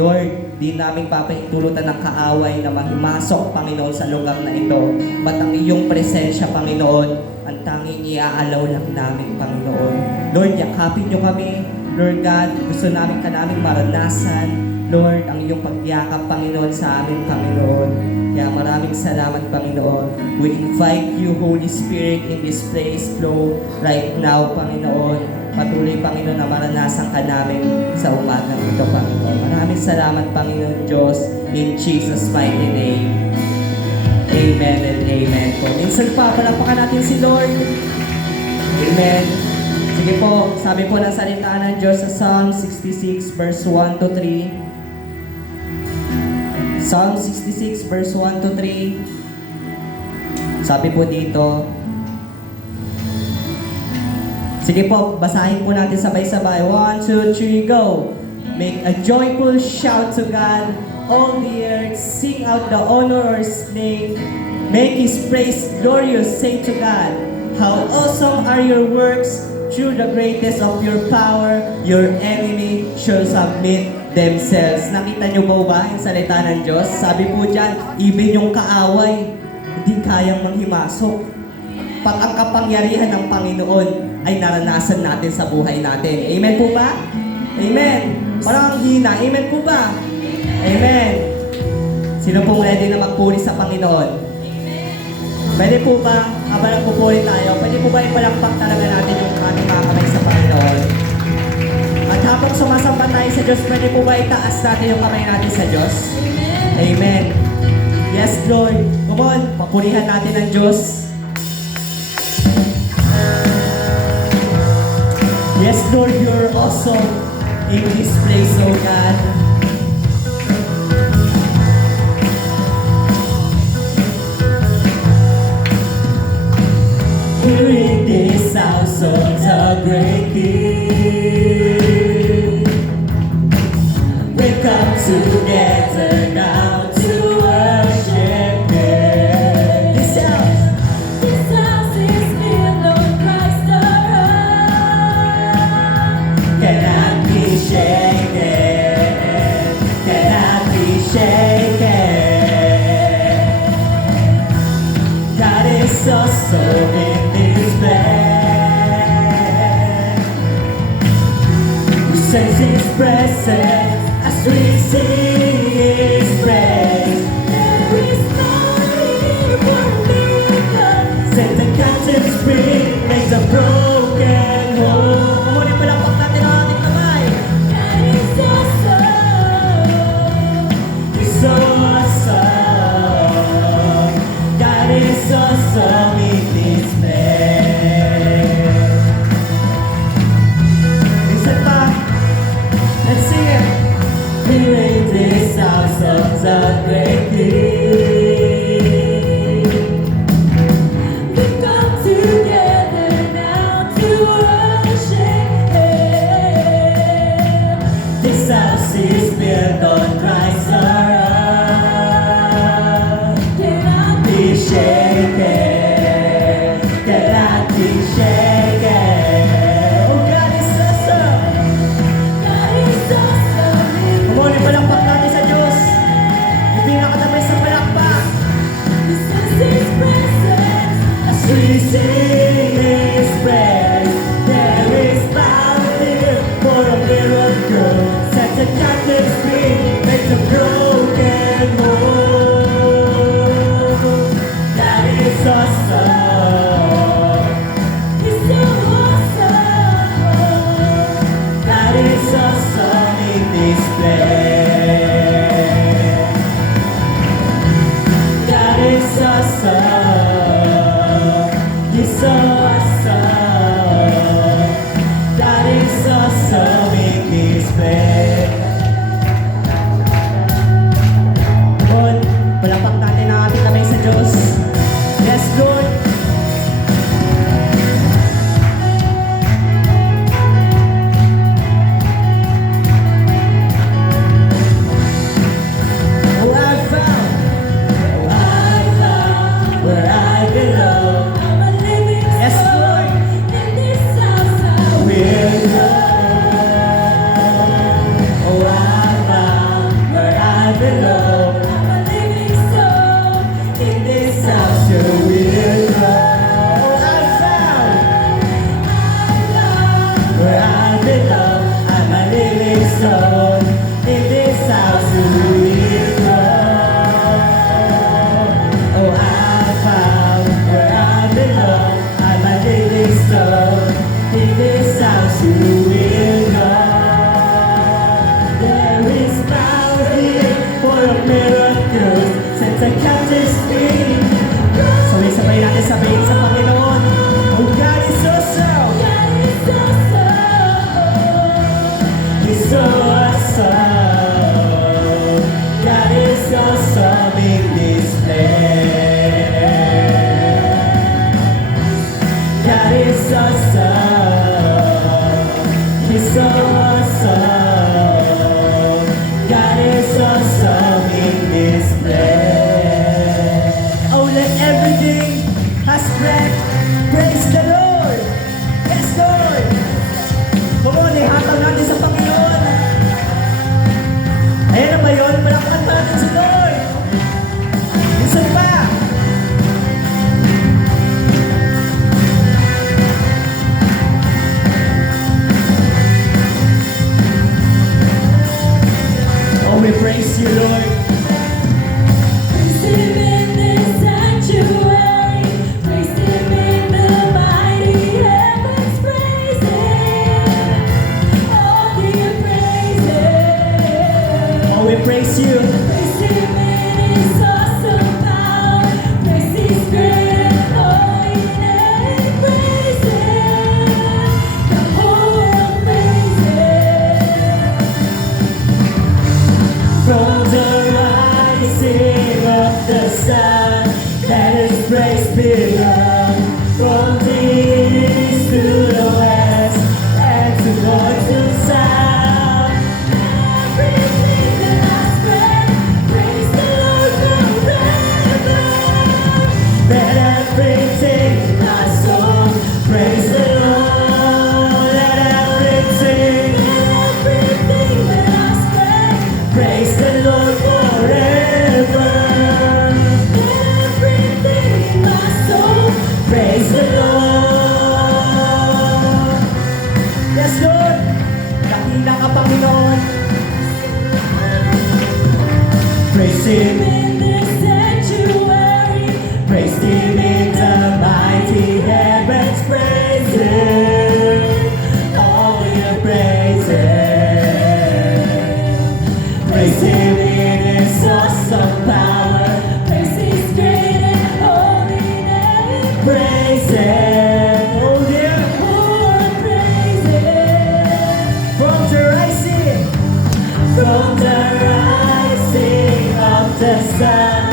Lord, di namin papaintulutan ng kaaway na mahimasok, Panginoon, sa lugar na ito. Ba't ang iyong presensya, Panginoon, ang tanging iaalaw lang namin, Panginoon. Lord, yakapin niyo kami. Lord God, gusto namin ka namin maranasan. Lord, ang iyong pagyakap, Panginoon, sa amin, Panginoon. Kaya maraming salamat, Panginoon. We invite you, Holy Spirit, in this place. Flow right now, Panginoon. Patuloy, Panginoon, na maranasan ka namin sa umagang ito, Panginoon. Maraming salamat, Panginoon Diyos, in Jesus' mighty name. Amen and amen po. Minsan pa, palapakan natin si Lord. Amen. Sige po, sabi po ng salita ng Diyos sa Psalm 66 verse 1 to 3. Psalm 66 verse 1 to 3. Sabi po dito, sige po, basahin po natin sabay-sabay. 1, 2, 3, go! Make a joyful shout to God, all the earth, sing out the honor of His name. Make His praise glorious, say to God, how awesome are your works, through the greatness of your power, your enemy shall submit themselves. Nakita niyo po ba yung salita ng Diyos? Sabi po dyan, even yung kaaway, hindi kayang manghimasok. Pag ang kapangyarihan ng Panginoon ay naranasan natin sa buhay natin. Amen po ba? Amen. Parang ang hina. Amen po ba? Amen. Sino pong ready na magpuri sa Panginoon? Pwede po ba, habang nagpupuri tayo, pwede po ba ipalakpak talaga natin yung aming mga kamay sa Panginoon? At habang sumasamba tayo sa Diyos, pwede po ba itaas natin yung kamay natin sa Diyos? Amen. Yes, Lord. Come on, papurihan natin ang Diyos. Yes, Lord, you're awesome in this place, oh God. Here in this house of the great King, we come together now to worship Him. This house is built on Christ the rock. Cannot be shaken, cannot be shaken. God is awesome in this place. We sense His presence as we sing His praise. There is power here for miracles. Set the captives free, make the broken whole. Muli palakpak natin ang ating kamay. God is awesome. He's so awesome. God is awesome in this place. Listen pa. Let's sing it. Here in this house of the great King, we come together now to worship Him. This house is built on Christ the rock. Cannot be shaken, cannot be shaken. Oh, God is awesome. God is awesome. Come on, ipalakpak natin sa Diyos. Yung pinakatabay sa palakpak. This is His presence. As we sing His praise, there is power here for a miracle. Set the captives free, make the broken whole. God is awesome. He's so awesome. God is awesome in this place. God is awesome. He's so awesome. God is awesome in this place. of miracles since I kept His feet. Sabay-sabay natin sabihin sa Panginoon, oh God is awesome. He's so awesome. God is awesome in this place. God is awesome. He's so awesome. God is awesome in this place. Oh, let everything has breath. Praise the Lord. Yes, Lord. Come on, ihatag natin sa Panginoon. Ayan na ba yun? Palakpan pa natin si Lord. Minsan pa. Oh, we praise you, Lord. Praise Him in this sanctuary. Praise Him in the mighty heavens. Praise Him. Oh, dear, praise Him. Oh, we praise you. Praise Him in His awesome power. Praise His great and holy name. Praise Him. The whole world praise Him. From the rising of the sun, let His praise be heard. From the east to the west, and to north to south. Everything that has breath, praise the Lord forever. Let everything in my soul praise the Lord. Let everything Everything that has breath, praise the Lord forever. everything in my soul, Praise the Lord. Yes, Lord. Dakila ka, Panginoon. Praise Him. in this sanctuary. Praise Him in the mighty heavens. Praise Him. All your praises. Praise Him in His awesome power. Praise His great and holy name. Praise Him. Oh, dear. Oh, praise Him. From the rising of the sun,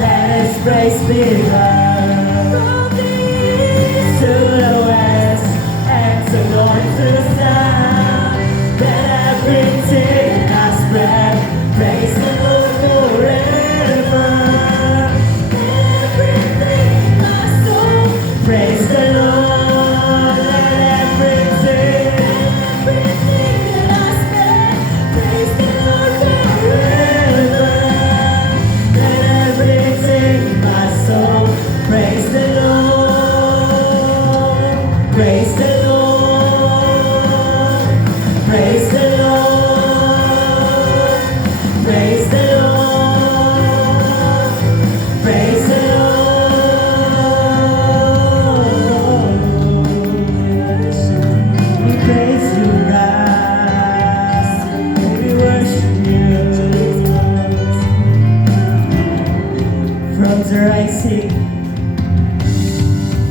let His praise be heard. From the east To the west and to north to south, let everything has breath. Praise the Lord forever. everything in my soul, Praise the Lord. Let everything everything that has breath, praise the Lord forever. Let everything in my soul praise the Lord. Praise the Lord. Praise the Lord. Praise the Lord. Praise the Lord. We praise you, God. We worship you. From the rising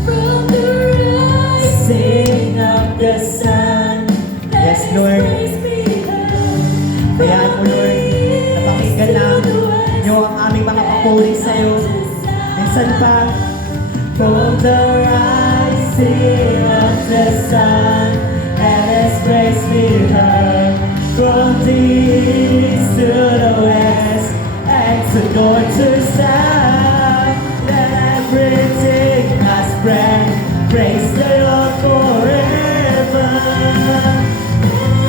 from the rising of the sun. let Yes, His Lord. praise be heard. Kaya mo, Lord, napakinggan niyo ang aming mga papuri sa'yo. Minsan pa, from the rising of the sun, let His praise be heard. From the east to the west, and to north to south, let everything has breath. Praise the Lord forever.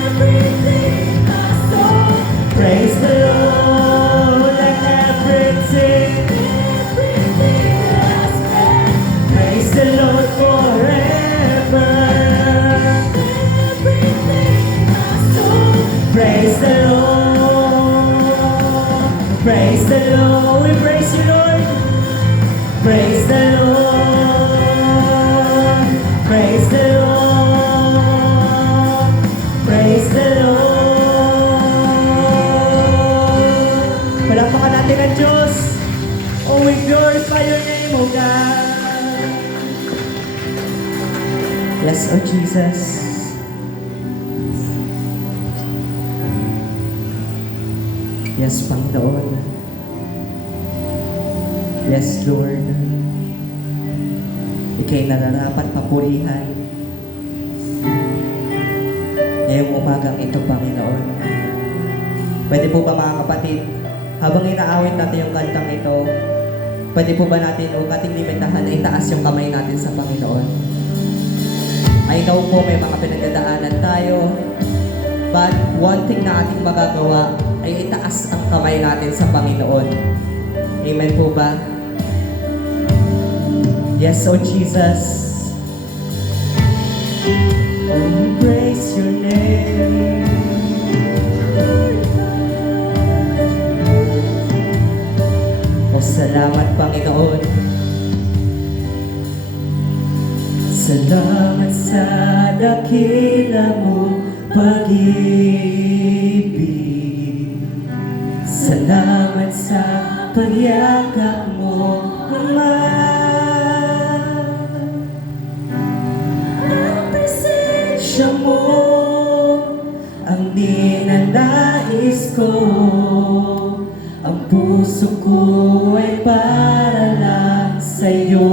Everything in my soul, Praise the Lord. Let everything everything that has breath, praise the Lord forever. everything in my soul, Praise the Lord. Praise the Lord. We praise you, Lord. Praise the Lord. Praise the Lord. Praise the Lord. Palakpakan glorify your name, O God. Yes, O Jesus. Yes, Panginoon. Yes, Lord. Ika'y nararapat papurihan. Ngayong umagang ito, Panginoon. Pwede po ba mga kapatid, habang inaawit natin yung kantang ito, pwede po ba natin huwag ating limitahan na itaas yung kamay natin sa Panginoon? I know po may mga pinagdadaanan tayo, but one thing na ating magagawa ay itaas ang kamay natin sa Panginoon. Amen po ba? Yes, O Jesus. Oh, we praise your name. O salamat, Panginoon. Salamat sa dakila mo pag-ibig. Salamat sa pagyakap mo, Ama. Ang presensya mo ang ninanais ko. Ang puso ko ay para lang sa'yo.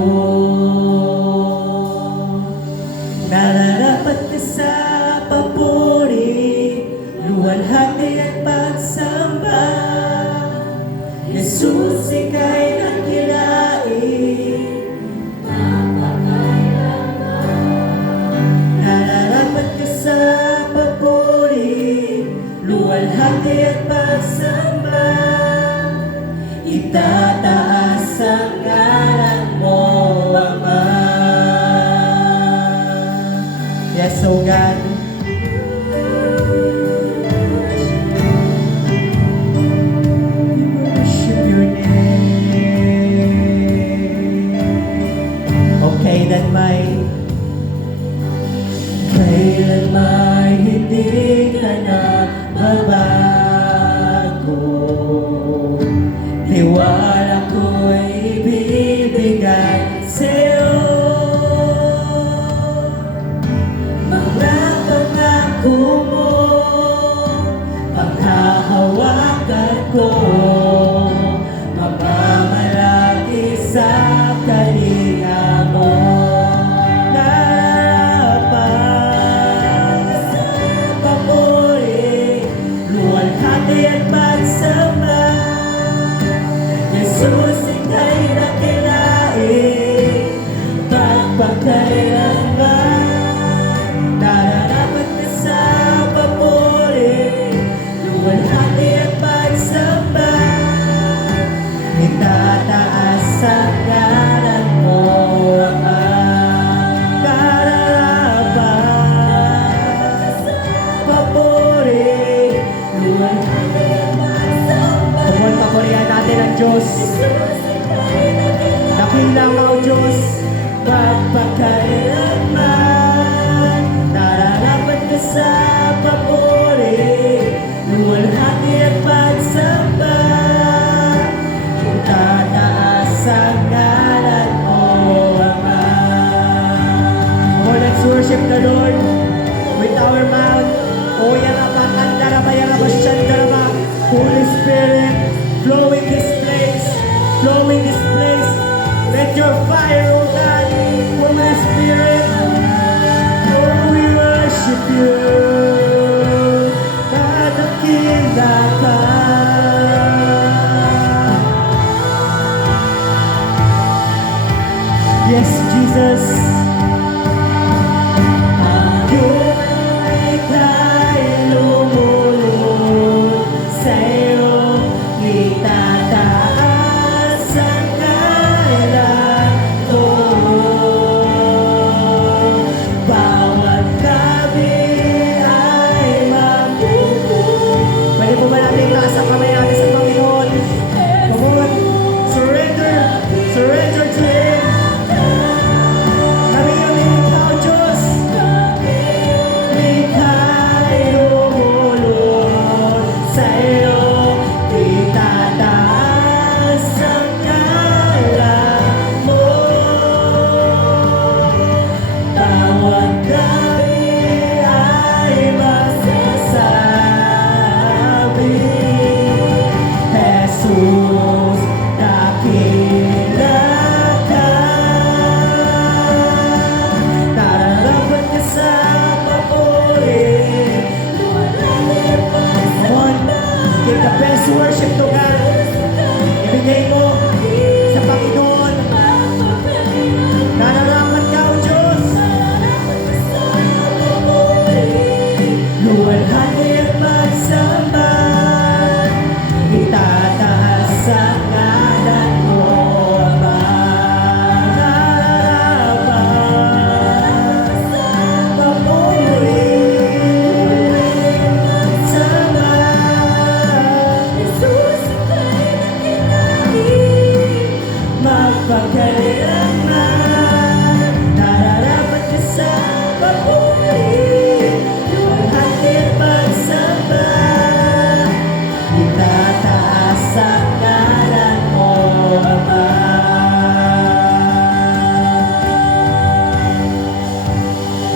Nararapat ka sa papuri, luwalhati at pagsamba. Jesus, ika'y nakilain, nararapat ka sa papuri, luwalhati at pagsamba. Itataas ang ngalan mo, Ama. Yes, O God. We worship your name. Okay, then kailan may hindi ka na babago. Tiwala ko'y ibibigay sa'yo. Mga pangako mo, paghahawakan ko, mamamalagi sa kalinga mo. Nararapat sa papuri, luwalhati at pagsamba. Jesus, ika'y nakilain, pagpagkailanman. Nararapat ka sa papuri, luwalhati at pagsamba. Itataas ang ngalan mo, Ama. Nararapat sa papuri, luwalhati at pagsamba. Tungkol papurihan natin ang Diyos. Dakila ka, O Diyos, pagpagkailanman. Nararapat ka sa papuri, luwalhati at pagsamba. Itataas ang ngalan mo, Ama. Oh, let's worship the Lord with our mouth. Oh, yaraba, kandaraba, yaraba, shandaraba. Holy Spirit, flow in this place. Flow in this place. Let your fire, O God, Holy Spirit. Oh, we worship you. Kadakila ka. Yes, Jesus. Yun ika'y lumulog sa'yo, itataas ang ngalan ko. Bawat labi worship to God. Ibigay mo sa Panginoon. Nararapat ka, O Diyos. Luwalhati at magsama, itataas ang ngalan mo, Ama. Nararapat, papuri, magsama. Magpagkalilangan, nararapat ka sa papuri, luwalhati at magsama, itataas ang ngalan mo, Ama.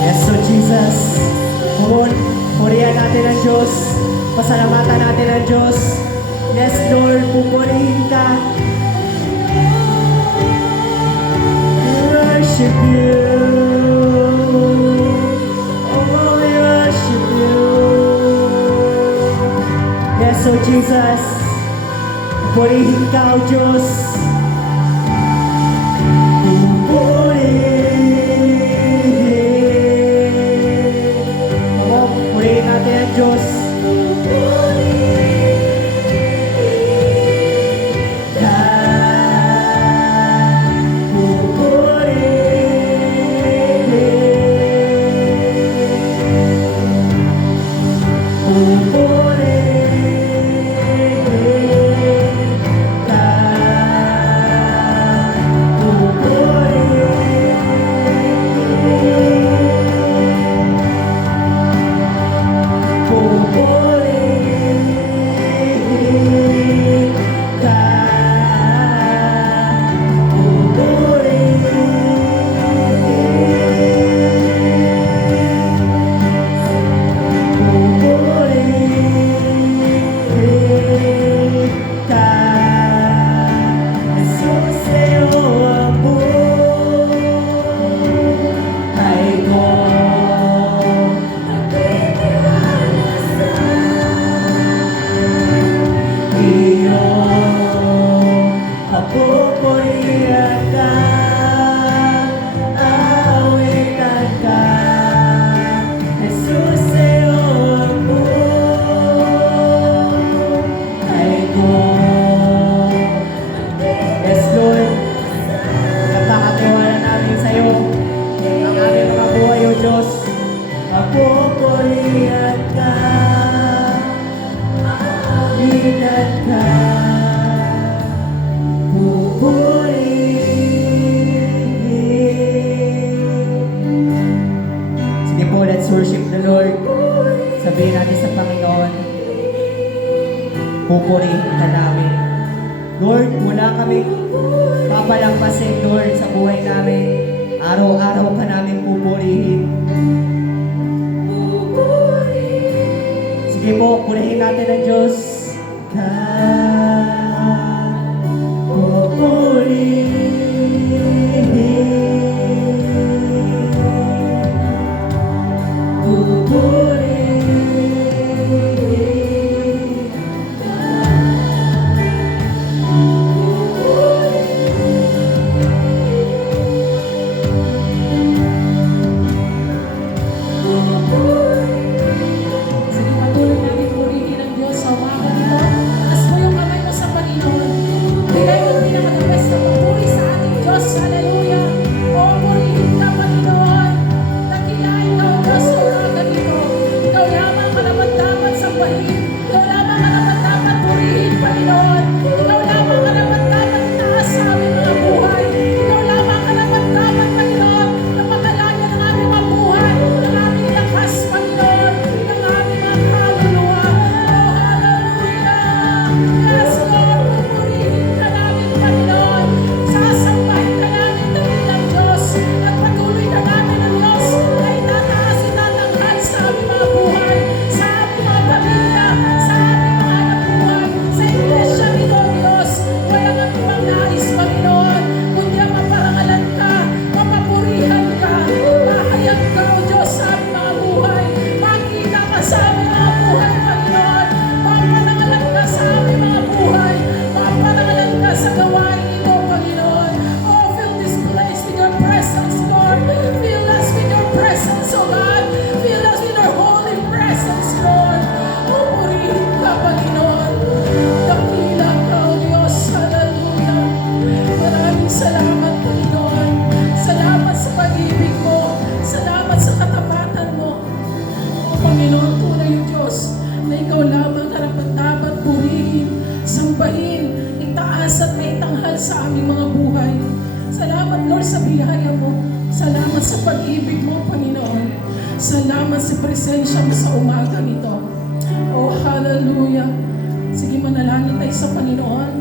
Yes, so Jesus, purihan natin ang Diyos, pasalamatan natin ang Diyos. Yes, Lord, pupurihin ka. We worship you. Oh, we worship you. Yes, so Jesus, purihin ka, O Diyos. Purihin natin ang Diyos. Sige po, let's worship the Lord. Sabihin natin sa Panginoon, pupurihin ka namin. Lord, wala kami papalampasin, Lord, sa buhay namin. Araw-araw ka namin pupurihin. Sige po, purihin natin ang Diyos. Ka, pupurihin. Sige, patuloy namin purihin ang Diyos sa umaga nito. pagmamahal sa aming mga buhay. Salamat, Lord, sa biyaya mo. Salamat sa pag-ibig mo, Panginoon. Salamat sa presensya mo sa umaga nito. Oh, hallelujah. Sige, manalangin tayo sa Panginoon.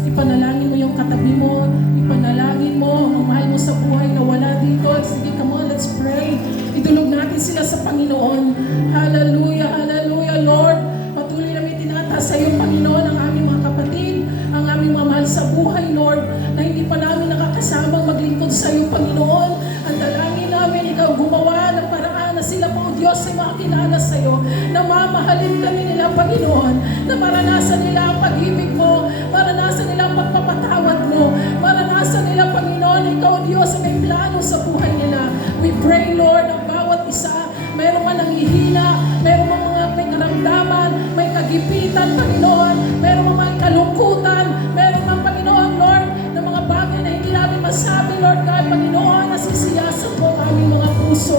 Ipanalangin mo yung katabi mo. Ipanalangin mo ang mahal mo sa buhay na wala dito. Sige, come on, let's pray. Itulog natin sila sa Panginoon. Hallelujah, hallelujah, Lord. Patuloy namin tinataas sa iyo, Panginoon, ang aming mga kapatid, ang aming mga mahal sa buhay, Lord, na hindi pa namin nakakasamang maglingkod sa iyo, Panginoon. Ang dalangin namin, ikaw gumawa ng paraan na sila po, Diyos, ay makakilala sa iyo, na mamahalin kami nila, Panginoon, na maranasan nila ang pag-ibig mo, maranasan nila ang pagpapatawad mo, maranasan nila, Panginoon, ikaw, Diyos, ay may plano sa buhay nila. We pray, Lord, ang bawat isa, mayroon man nanghihina, mayroon man mga may karamdaman, may kagipitan, Panginoon, mayroon man may kalungkutan, mayroon man, Panginoon, Lord, na mga bagay na hindi namin masabi, Lord God, Panginoon, nasisiyasan mo ang aming mga puso.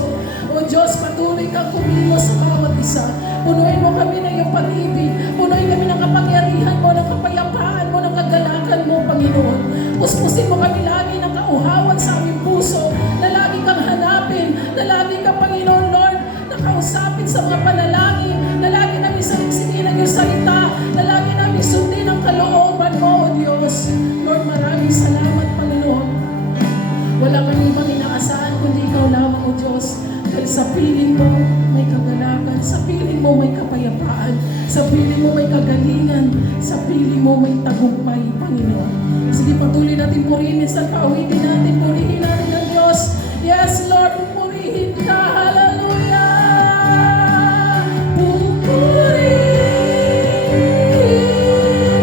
O Diyos, patuloy kang kumilos sa bawat isa. Punuin mo kami ng iyong pag-ibig. Punuin kami ng kapangyarihan mo, ng kapayapaan mo, ng kagalakan mo, Panginoon. Puspusin mo kami lagi ng kauhawan sa aming puso, na lagi kang hanapin, na lagi kang, Panginoon, Lord, na kausapin sa mga panalangin, na lagi namin saliksinin ang iyong salita, na lagi namin sundin ang kalooban mo, O Diyos. Lord, maraming salamat, Panginoon. Wala kang ibang inaasahan kundi ikaw lamang, O Diyos. Dahil sa piling mo may kagalakan, sa piling mo may kapayapaan, sa piling mo may kagalingan, sa piling mo may tagumpay, Panginoon. Sige, patuloy natin purihin, minsan pauwitin natin, purihin natin ang Diyos. Yes, Lord, purihin ka. Hallelujah! Pupurihin!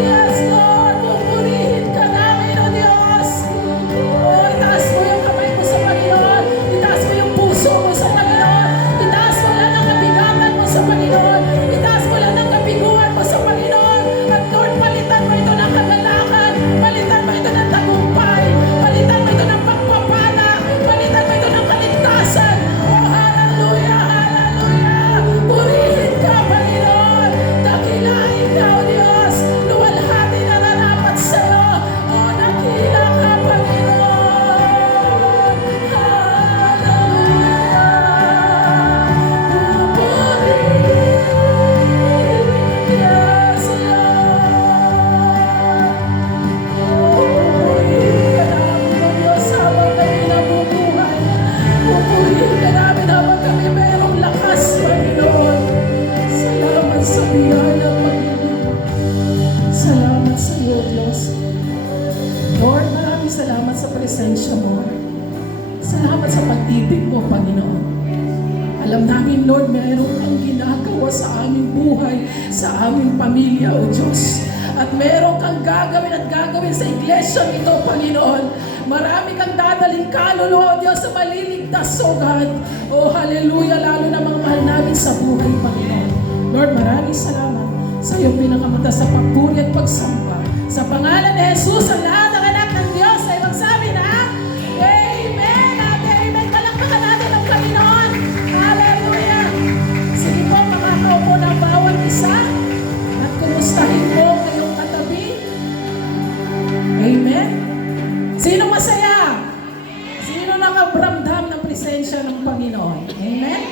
Yes, Lord, pupurihin ka namin, O Diyos. Oh, itaas mo yung kamay mo sa Panginoon. Itaas mo yung puso mo sa Panginoon. Itaas mo lang ang kabigatan mo sa Panginoon. Itaas mo lang ang kabiguan mo sa Panginoon. At Lord, palitan mo ito ng kagalakan. Palitan mo ito ng tagumpay. Palitan mo ito ng pagpapala. Palitan mo ito ng kaligtasan. Oh, hallelujah, hallelujah. Purihin ka, Panginoon. Dakilain ka, O Diyos. Luwalhati na narapat sa iyo. Oh, dakila ka, Panginoon. Hallelujah. Purihin. Yes, Lord. Pupurihin ka namin, O Diyos, habang kami nabubuhay. Pupurihin ka namin habang kami mayroong lakas, Panginoon. Salamat sa biyaya, Panginoon. Salamat sa iyo, Diyos. Lord, maraming salamat sa presensya mo. Salamat sa pag-ibig mo, Panginoon. Alam namin, Lord, mayroon kang ginagawa sa aming buhay, sa aming pamilya, O Diyos. At mayroon kang gagawin at gagawin sa iglesia ito, Panginoon. Marami kang dadaling kaluluwa, O Diyos, sa maliligtas, O God. O hallelujah, lalo na mga mahal namin sa buhay, Panginoon. Lord, maraming salamat sa iyong pinakamata sa pagpuri at pagsamba. Sa pangalan ni Jesus, ang lahat ng anak ng Diyos ay magsabi na, Amen! At Amen! Palakpakan natin ang Panginoon. Hallelujah! Sige po, makakaupo ng bawat isa at kumustahin mo kayong katabi. Amen? Sino masaya? Sino nakabramdam ng presensya ng Panginoon? Amen?